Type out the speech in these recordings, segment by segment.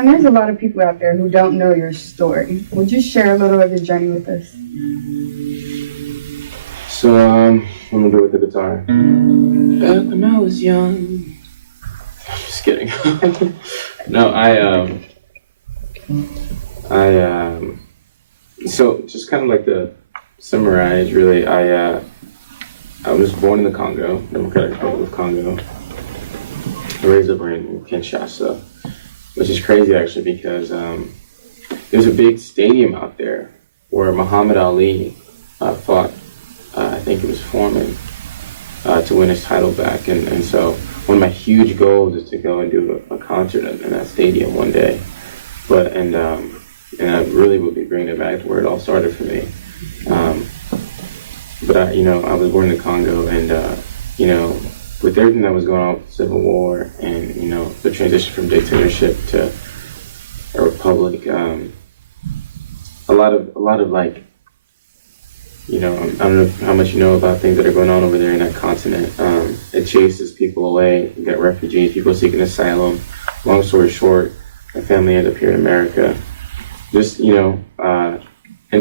and there's a lot of people out there who don't know your story. Would you share a little of your journey with us? So, I'm gonna do it with the guitar. Back when I was young. Just kidding. No, so just kind of like to summarize, really, I was born in the Congo, Democratic Republic of Congo. Raised up in Kinshasa, which is crazy actually because there's a big stadium out there where Muhammad Ali fought, I think it was Foreman, to win his title back. And so one of my huge goals is to go and do a concert in that stadium one day. And I really would be bringing it back to where it all started for me. But I was born in the Congo, and with everything that was going on with the Civil War and the transition from dictatorship to a republic, a lot of like, I don't know how much you know about things that are going on over there in that continent. It chases people away. You got refugees, people seeking asylum. Long story short, my family ended up here in America, just in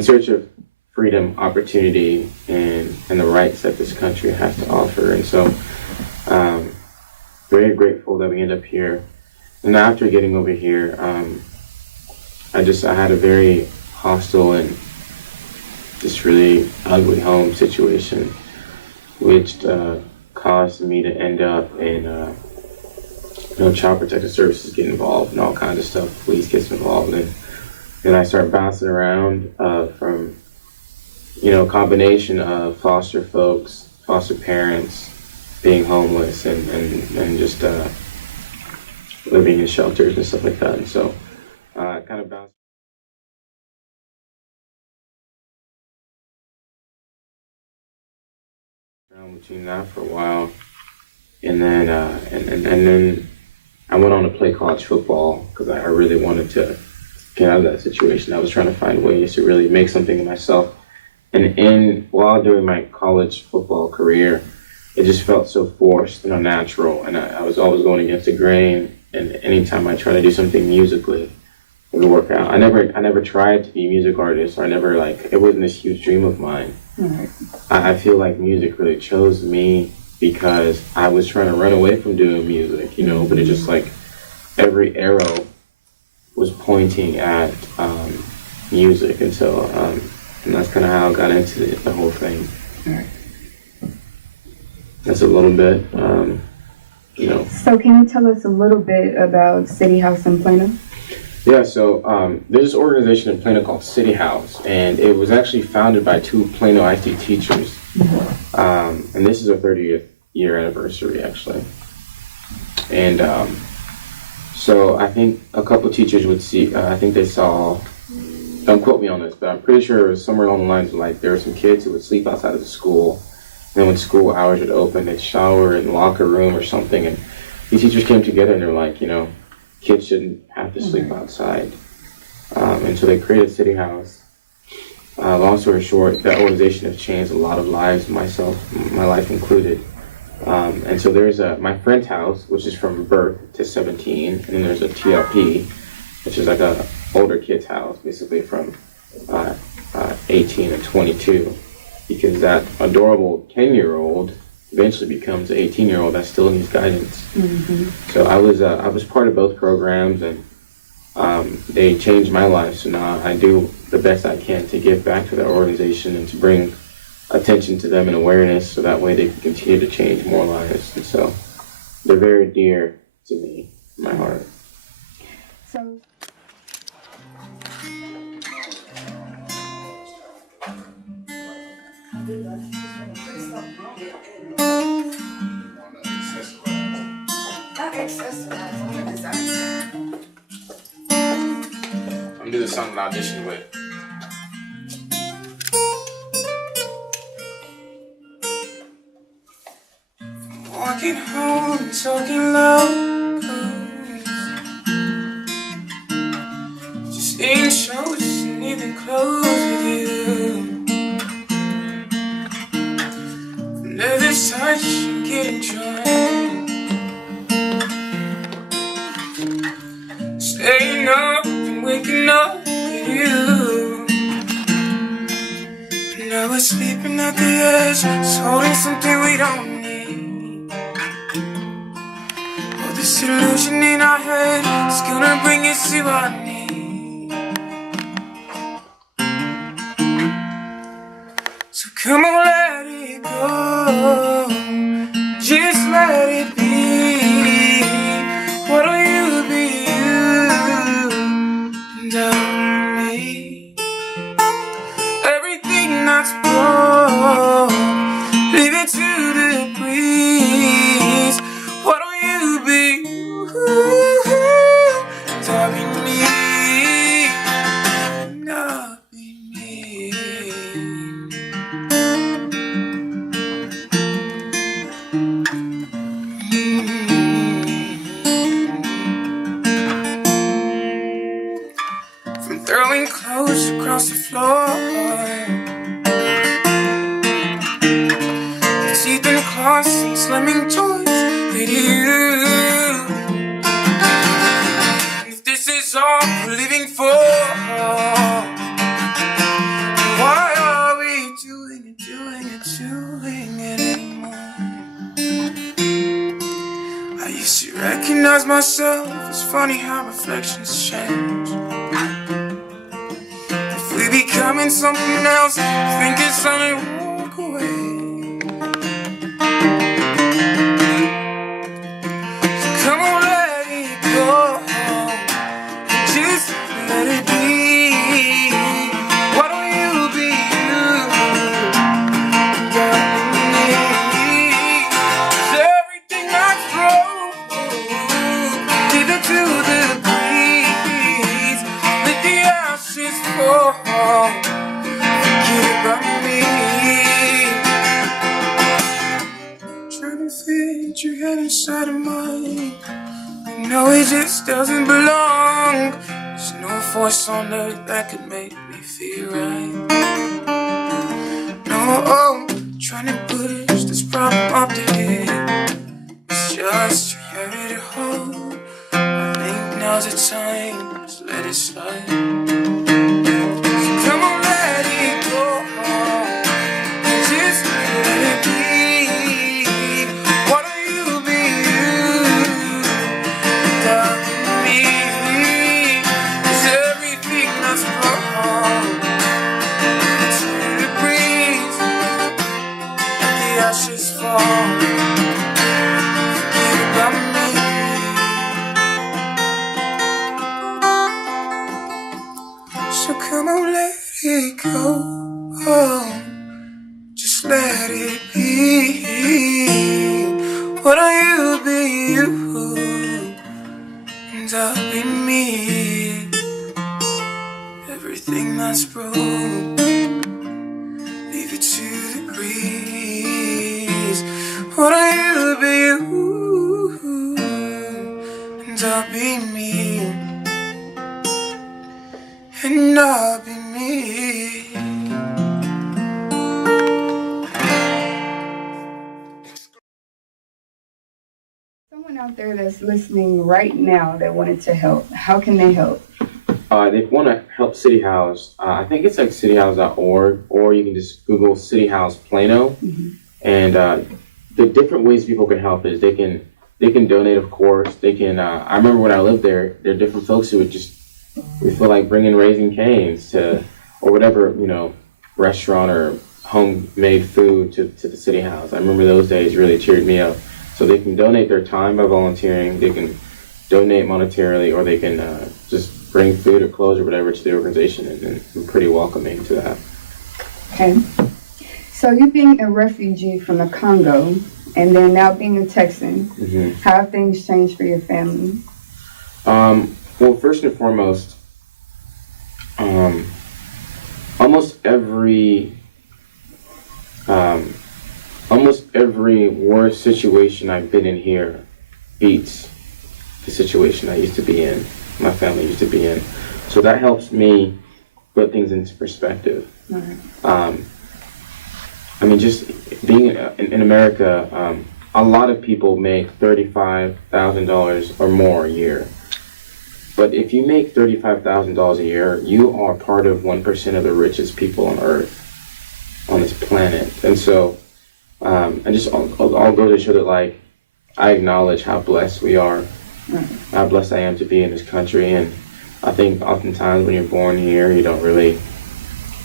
search of freedom, opportunity, and the rights that this country has to offer. And so, very grateful that we end up here. And after getting over here, I had a very hostile and just really ugly home situation, which caused me to end up in Child Protective Services get involved and all kinds of stuff. Police gets involved, and then I start bouncing around from a combination of foster folks, foster parents, being homeless, and just living in shelters and stuff like that. And so I kind of bounced around between that for a while, and then and then I went on to play college football because I really wanted to get out of that situation. I was trying to find ways to really make something of myself. And while doing my college football career, it just felt so forced and unnatural, and I was always going against the grain. And anytime I tried to do something musically, it would work out. I never tried to be a music artist, or it wasn't this huge dream of mine. Mm-hmm. I feel like music really chose me because I was trying to run away from doing music, but it just like every arrow was pointing at music, and so and that's kind of how I got into the whole thing. Right. That's a little bit, So can you tell us a little bit about City House in Plano? Yeah, so there's this organization in Plano called City House, and it was actually founded by two Plano ISD teachers. Mm-hmm. And this is our 30th year anniversary, actually. And so I think a couple teachers would see, I think they saw, don't quote me on this, but I'm pretty sure it was somewhere along the lines of like there were some kids who would sleep outside of the school. And then when school hours would open, they'd shower in the locker room or something. And these teachers came together and they're like, kids shouldn't have to sleep outside. And so they created City House. Long story short, that organization has changed a lot of lives, my life included. And so there's my friend's house, which is from birth to 17. And then there's a TLP, which is like a older kid's house, basically from 18 and 22. Because that adorable 10-year-old eventually becomes an 18-year-old that still needs guidance. Mm-hmm. So I was part of both programs, and they changed my life. So now I do the best I can to give back to that organization and to bring attention to them and awareness, so that way they can continue to change more lives. And so they're very dear to me, in my heart. So. I'm gonna do the song that I auditioned with. Walking home, talking low, just eating shows and even close with you. Nervous touch and getting drunk, staying up waking up with you. Now we're sleeping at the edge, just holding something we don't need. Oh, this illusion in our head is gonna bring us to our knees. So come on, let it go, just let it be. Why don't you be you and I'll be me? Everything that's wrong, leave it to the breeze. Why don't you be you and I'll be me, and I'll be me. From throwing clothes across the floor, teeth and claws and slamming toys with you. And if this is all we're living for, why are we doing it anymore? I used to recognize myself. It's funny how reflections change. If we becoming something else, think it's time to walk away. Come on, let it go, just let it be. Why don't you be you, darling? 'Cause everything that's wrong, leave it to the breeze. Let the ashes fall, forget about me. Trying to fit your head inside of mine. No, it just doesn't belong. There's no force on earth that could make me feel right. No, trying to push this problem up the head. It's just too heavy to hold. I think now's the time, just let it slide. So come on, let it go, just let it be. Why don't you be you and me? 'Cause everything that's wrong, it's in the breeze, and the ashes fall. Forget about me. So come on, let it go, just let it be. Why don't you be you and I'll be me? Everything that's broke, leave it to the breeze. Why don't you be you and I'll be me, and I'll be me. Someone out there that's listening right now that wanted to help, how can they help? They want to help City House. I think it's like cityhouse.org, or you can just Google City House Plano. Mm-hmm. And the different ways people can help is they can donate, of course. They can. I remember when I lived there, there are different folks who would just, we feel like bringing Raising Cane's to, or whatever, restaurant or homemade food to the City House. I remember those days really cheered me up. So they can donate their time by volunteering. They can donate monetarily, or they can just bring food or clothes or whatever to the organization, and I'm pretty welcoming to that. Okay. So you being a refugee from the Congo, and then now being a Texan, Mm-hmm. how have things changed for your family? Well, first and foremost, almost every war situation I've been in here beats the situation I used to be in, my family used to be in. So that helps me put things into perspective. Right. Just being in America, a lot of people make $35,000 or more a year. But if you make $35,000 a year, you are part of 1% of the richest people on earth, on this planet. And so, I just, I'll go to show that, like, I acknowledge how blessed we are, how blessed I am to be in this country. And I think oftentimes when you're born here, you don't really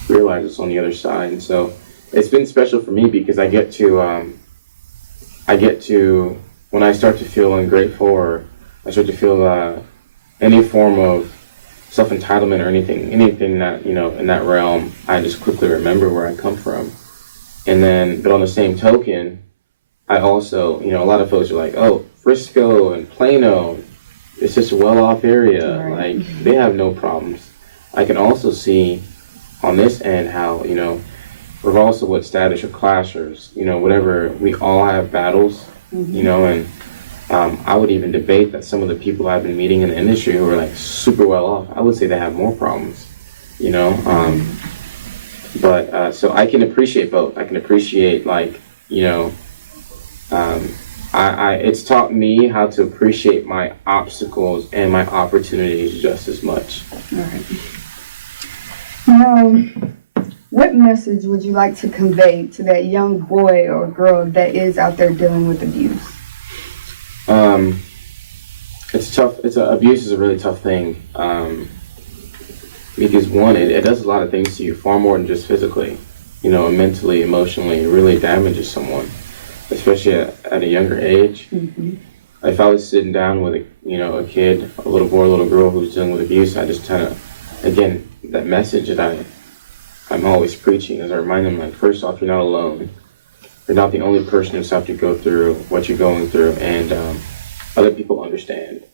realize it's on the other side. And so it's been special for me because I get to, when I start to feel ungrateful or I start to feel any form of self-entitlement or anything that, in that realm, I just quickly remember where I come from. And then, but on the same token, I also, a lot of folks are like, oh, Frisco and Plano, it's such a well-off area. Right. Like, they have no problems. I can also see on this end how, regardless of what status or class or, whatever, we all have battles, and I would even debate that some of the people I've been meeting in the industry who are like super well off, I would say they have more problems, but so I can appreciate both. I can appreciate it's taught me how to appreciate my obstacles and my opportunities just as much. All right. Now, what message would you like to convey to that young boy or girl that is out there dealing with abuse? It's tough. Abuse is a really tough thing. Because one, it does a lot of things to you, far more than just physically, mentally, emotionally. It really damages someone, especially at a younger age. Mm-hmm. If I was sitting down with a kid, a little boy, a little girl who's dealing with abuse, I just kind of, again, that message that I'm always preaching is I remind them, like, first off, you're not alone. You're not the only person who's have to go through what you're going through, and other people understand.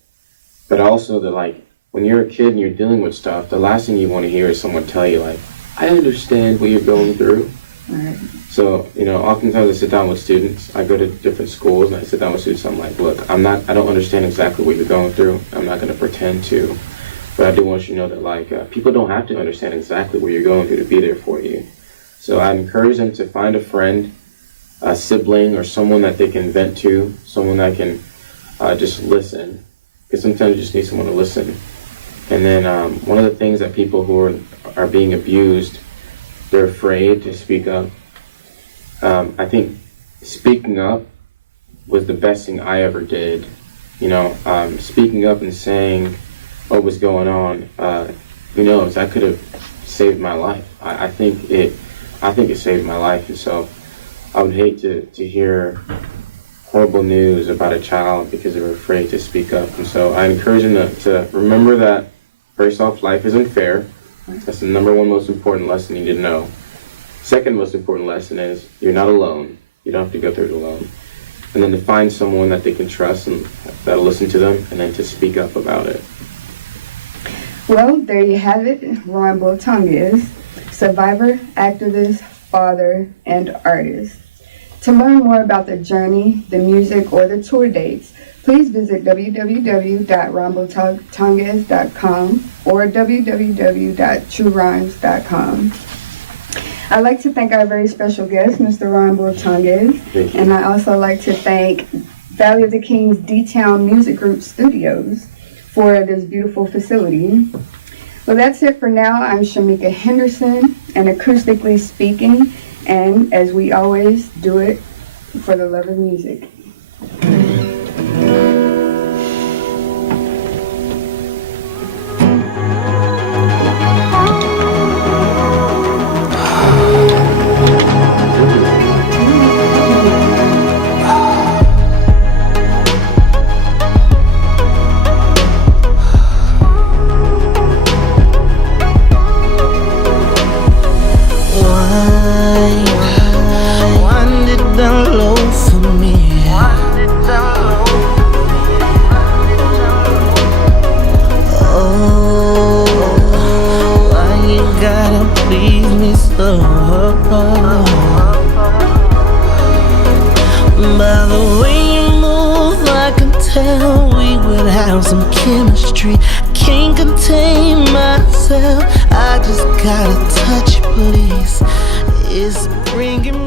But also that, like, when you're a kid and you're dealing with stuff, the last thing you want to hear is someone tell you, like, I understand what you're going through. Right. So, oftentimes I sit down with students. I go to different schools and I sit down with students. I'm like, look, I don't understand exactly what you're going through. I'm not going to pretend to. But I do want you to know that, like, people don't have to understand exactly what you're going through to be there for you. So I encourage them to find a friend, a sibling, or someone that they can vent to, someone that can just listen. Because sometimes you just need someone to listen. And then one of the things that people who are being abused, they're afraid to speak up. I think speaking up was the best thing I ever did. Speaking up and saying what was going on, who knows, that could have saved my life. I think it saved my life. And so I would hate to hear horrible news about a child because they were afraid to speak up. And so I encourage them to remember that, first off, life isn't fair. That's the number one most important lesson you need to know. Second most important lesson is you're not alone. You don't have to go through it alone. And then to find someone that they can trust and that'll listen to them, and then to speak up about it. Well, there you have it. Rodne'Jay is survivor, activist, father, and artist. To learn more about the journey, the music, or the tour dates, please visit www.rodne'Jay.com or www.truerhymes.com. I'd like to thank our very special guest, Mr. Rodne'Jay. Thank you. And I also like to thank Valley of the Kings D-Town Music Group Studios for this beautiful facility. Well, that's it for now. I'm Shamika Henderson, and acoustically speaking, and as we always do it, for the love of music. By the way you move, I can tell we would have some chemistry. I can't contain myself, I just gotta touch, please. It's bringing